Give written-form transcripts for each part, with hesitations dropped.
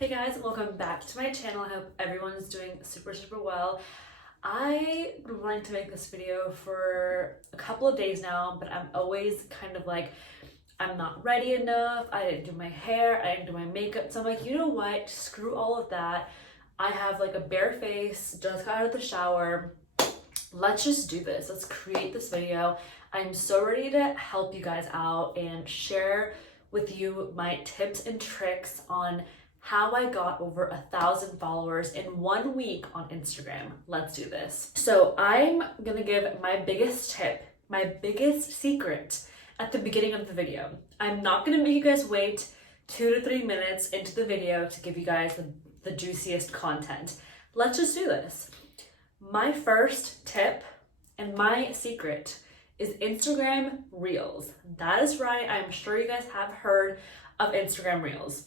Hey guys, welcome back to my channel. I hope everyone is doing super well. I've been wanting to make this video for a couple of days now, but I'm always kind of like, I'm not ready enough. I didn't do my hair, I didn't do my makeup. So I'm like, you know what? Screw all of that. I have like a bare face, just got out of the shower. Let's just do this. Let's create this video. I'm so ready to help you guys out and share with you my tips and tricks on how I got over 1,000 followers in 1 week on Instagram. Let's do this. So I'm gonna give my biggest tip, my biggest secret at the beginning of the video. I'm not gonna make you guys wait 2 to 3 minutes into the video to give you guys the juiciest content. Let's just do this. My first tip and my secret is Instagram Reels. That is right, I'm sure you guys have heard of Instagram Reels.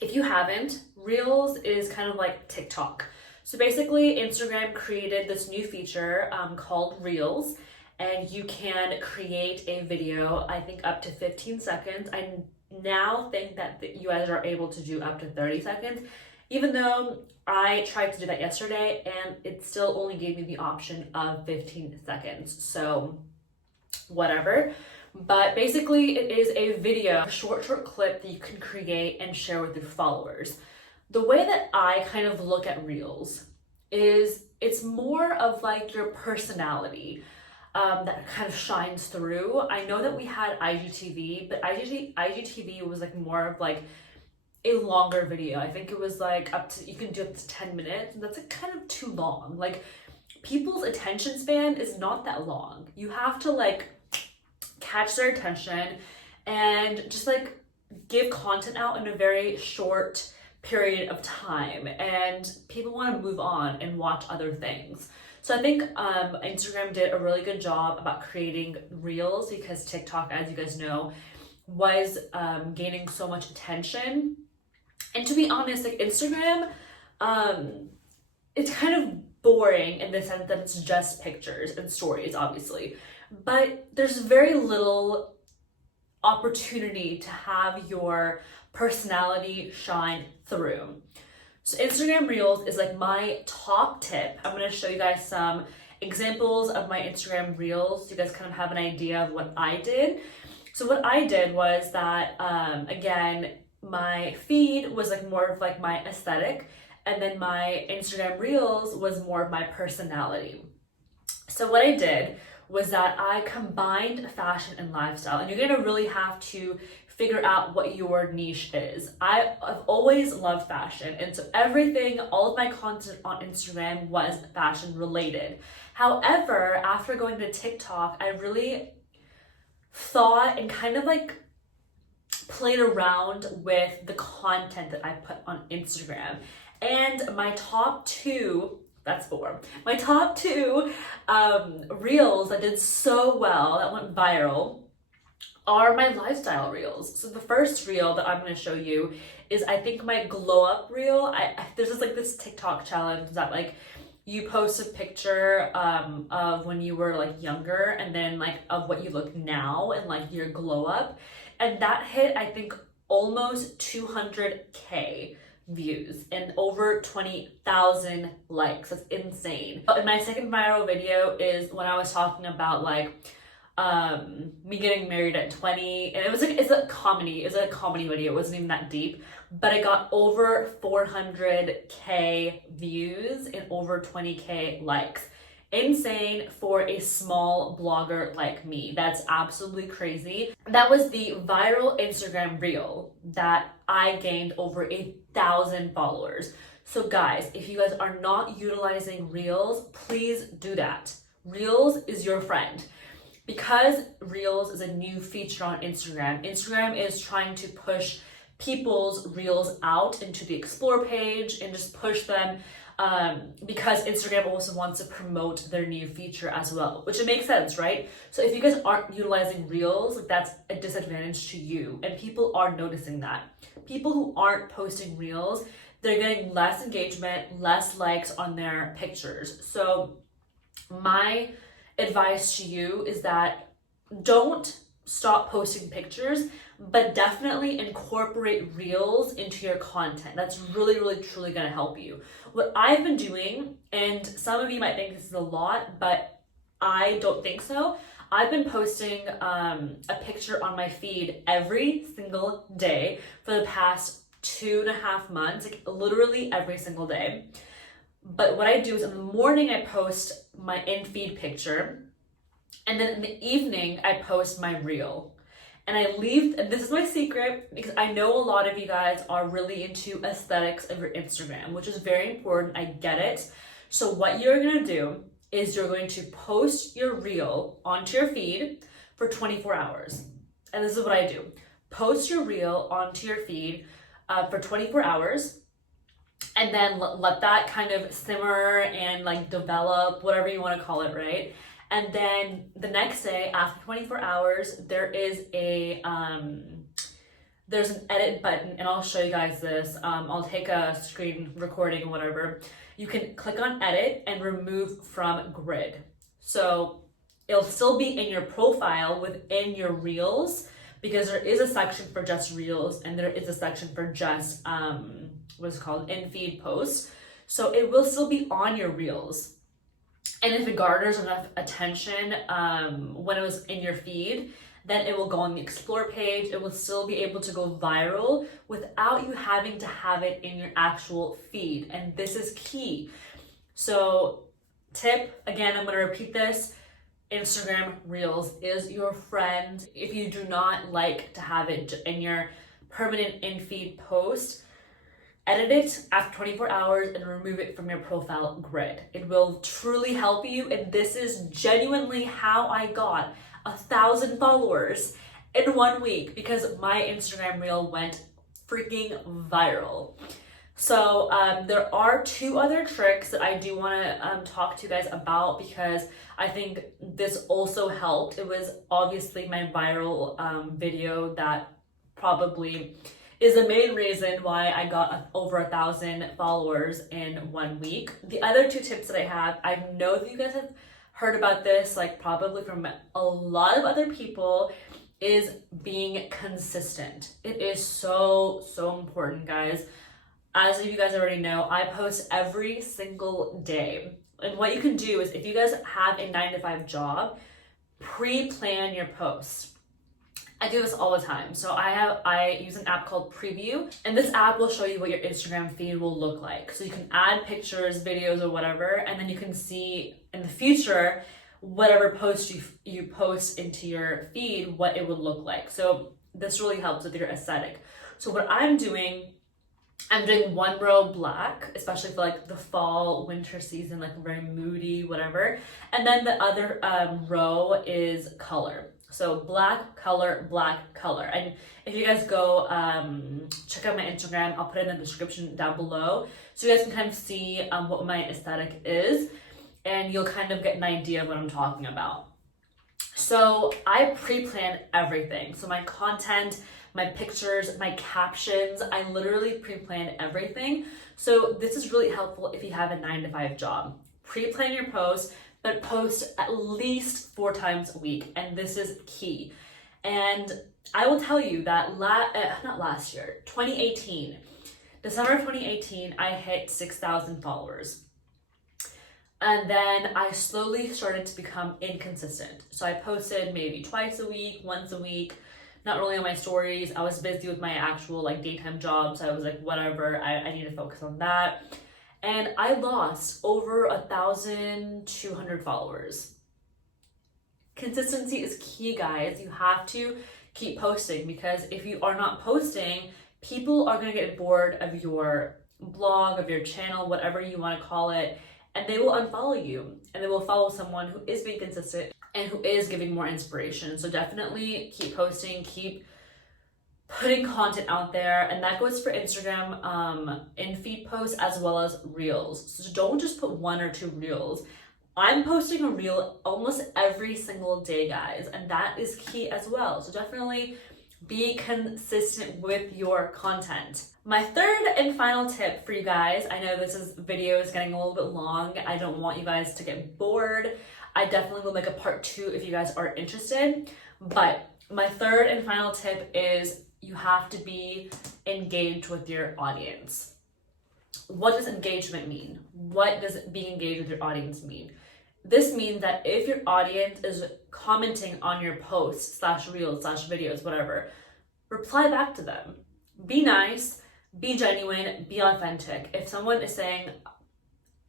If you haven't, Reels is kind of like TikTok. So basically, Instagram created this new feature called Reels, and you can create a video, I think up to 15 seconds. I now think that you guys are able to do up to 30 seconds, even though I tried to do that yesterday and it still only gave me the option of 15 seconds. So whatever. But basically it is a video, a short clip that you can create and share with your followers. The way that I kind of look at Reels is it's more of like your personality that kind of shines through. I know that we had IGTV, but IGTV was like more of like a longer video. I think it was like you can do up to 10 minutes, and that's like kind of too long. Like people's attention span is not that long. You have to like catch their attention and just like give content out in a very short period of time, and people want to move on and watch other things. So I think Instagram did a really good job about creating Reels, because TikTok, as you guys know, was gaining so much attention. And to be honest, like Instagram, it's kind of boring in the sense that it's just pictures and stories, obviously. But there's very little opportunity to have your personality shine through. So Instagram Reels is like my top tip. I'm going to show you guys some examples of my Instagram Reels so you guys kind of have an idea of what I did. So what I did was that, again, my feed was like more of like my aesthetic, and then my Instagram Reels was more of my personality. So what I did was that I combined fashion and lifestyle, and you're gonna really have to figure out what your niche is. I've always loved fashion, and so all of my content on Instagram was fashion related. However, after going to TikTok, I really thought and kind of like played around with the content that I put on Instagram. And my top two, that's 4. My top 2 Reels that did so well, that went viral, are my lifestyle Reels. So the first Reel that I'm going to show you is, I think, my glow up Reel. There's this TikTok challenge that like you post a picture of when you were like younger, and then like of what you look now and like your glow up. And that hit, I think, almost 200K views and over 20,000 likes. That's insane. And my second viral video is when I was talking about like me getting married at 20, and it's a comedy video. It wasn't even that deep, but I got over 400K views and over 20K likes. Insane for a small blogger like me. That's absolutely crazy. That was the viral Instagram Reel that I gained over 1,000 followers. So guys, if you guys are not utilizing Reels, please do that. Reels is your friend. Because Reels is a new feature on Instagram, Instagram is trying to push people's Reels out into the Explore page and just push them because Instagram also wants to promote their new feature as well, which it makes sense, right? So if you guys aren't utilizing Reels, that's a disadvantage to you, and people are noticing that. People who aren't posting Reels, they're getting less engagement, less likes on their pictures. So my advice to you is that don't stop posting pictures, but definitely incorporate reels into your content. That's really, really, truly gonna help you. What I've been doing, and some of you might think this is a lot, but I don't think so. I've been posting a picture on my feed every single day for the past 2.5 months, like literally every single day. But what I do is in the morning, I post my in-feed picture, and then in the evening, I post my reel. And I leave, and this is my secret, because I know a lot of you guys are really into aesthetics of your Instagram, which is very important. I get it. So what you're gonna do is you're going to post your reel onto your feed for 24 hours. And this is what I do. Post your reel onto your feed for 24 hours, and then let that kind of simmer and like develop, whatever you want to call it, right? And then the next day, after 24 hours, there is there's an edit button, and I'll show you guys this. I'll take a screen recording or whatever. You can click on edit and remove from grid. So it'll still be in your profile within your reels, because there is a section for just reels and there is a section for just what's it called, in-feed posts. So it will still be on your reels. And if it garners enough attention when it was in your feed, then it will go on the explore page. It will still be able to go viral without you having to have it in your actual feed. And this is key. So tip, again, I'm going to repeat this. Instagram Reels is your friend. If you do not like to have it in your permanent in-feed post, edit it after 24 hours and remove it from your profile grid. It will truly help you, and this is genuinely how I got 1,000 followers in 1 week, because my Instagram reel went freaking viral. So there are 2 other tricks that I do want to talk to you guys about, because I think this also helped. It was obviously my viral video that probably is the main reason why I got over 1,000 followers in 1 week. The other 2 tips that I have, I know that you guys have heard about this, like probably from a lot of other people, is being consistent. It is so, so important, guys. As you guys already know, I post every single day. And what you can do is, if you guys have a 9-to-5 job, pre-plan your posts. I do this all the time. So I use an app called Preview, and this app will show you what your Instagram feed will look like. So you can add pictures, videos, or whatever, and then you can see in the future whatever post you post into your feed, what it would look like. So this really helps with your aesthetic. So what I'm doing 1 row black, especially for like the fall, winter season, like very moody, whatever. And then the other row is color. So black color, black color. And if you guys go check out my Instagram, I'll put it in the description down below, so you guys can kind of see what my aesthetic is, and you'll kind of get an idea of what I'm talking about. So I pre-plan everything. So my content, my pictures, my captions, I literally pre-plan everything. So this is really helpful if you have a 9-to-5 job. Pre-plan your posts, but post at least 4 times a week, and this is key. And I will tell you that not last year, 2018, December of 2018, I hit 6,000 followers. And then I slowly started to become inconsistent. So I posted maybe twice a week, once a week, not really on my stories. I was busy with my actual like daytime job, so I was like, whatever, I need to focus on that. And I lost over 1,200 followers. Consistency is key, guys. You have to keep posting, because if you are not posting, people are going to get bored of your blog, of your channel, whatever you want to call it, and they will unfollow you, and they will follow someone who is being consistent and who is giving more inspiration. So definitely keep posting, keep putting content out there, and that goes for Instagram in feed posts as well as reels. So don't just put 1 or 2 reels. I'm posting a reel almost every single day, guys, and that is key as well. So definitely be consistent with your content. My third and final tip for you guys, I know this video is getting a little bit long. I don't want you guys to get bored. I definitely will make a part 2 if you guys are interested, but My third and final tip is you have to be engaged with your audience. What does engagement mean? What does being engaged with your audience mean? This means that if your audience is commenting on your posts /reels /videos, whatever, reply back to them. Be nice, be genuine, be authentic. If someone is saying,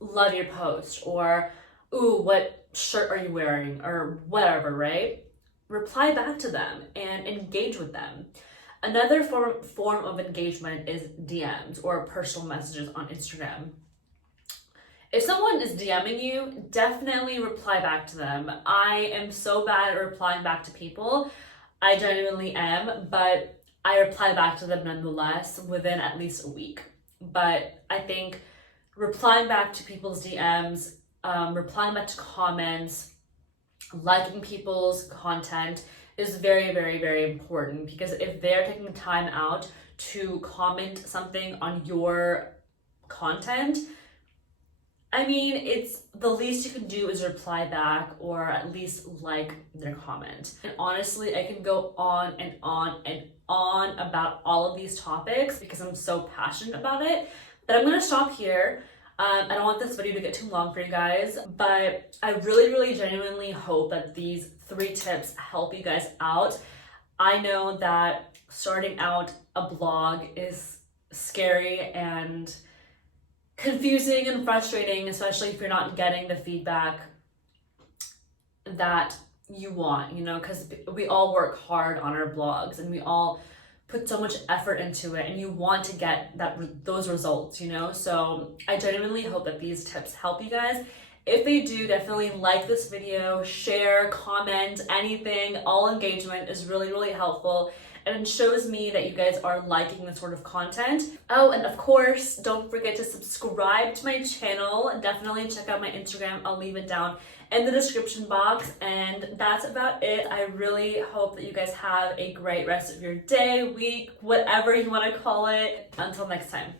love your post, or, ooh, what shirt are you wearing, or whatever, right? Reply back to them and engage with them. Another form of engagement is DMs or personal messages on Instagram. If someone is DMing you, definitely reply back to them. I am so bad at replying back to people. I genuinely am, but I reply back to them nonetheless within at least a week. But I think replying back to people's DMs, replying back to comments, liking people's content is very, very, very important, because if they're taking time out to comment something on your content, I mean, it's the least you can do is reply back or at least like their comment. And honestly, I can go on and on and on about all of these topics because I'm so passionate about it. But I'm gonna stop here. I don't want this video to get too long for you guys, but I really, really genuinely hope that these 3 tips help you guys out. I know that starting out a blog is scary and confusing and frustrating, especially if you're not getting the feedback that you want, you know, because we all work hard on our blogs and we all put so much effort into it, and you want to get those results, you know. So I genuinely hope that these tips help you guys. If they do, definitely like this video, share, comment, anything. All engagement is really, really helpful, and it shows me that you guys are liking this sort of content. Oh, and of course, don't forget to subscribe to my channel. Definitely check out my Instagram. I'll leave it down in the description box. And that's about it. I really hope that you guys have a great rest of your day, week, whatever you want to call it. Until next time.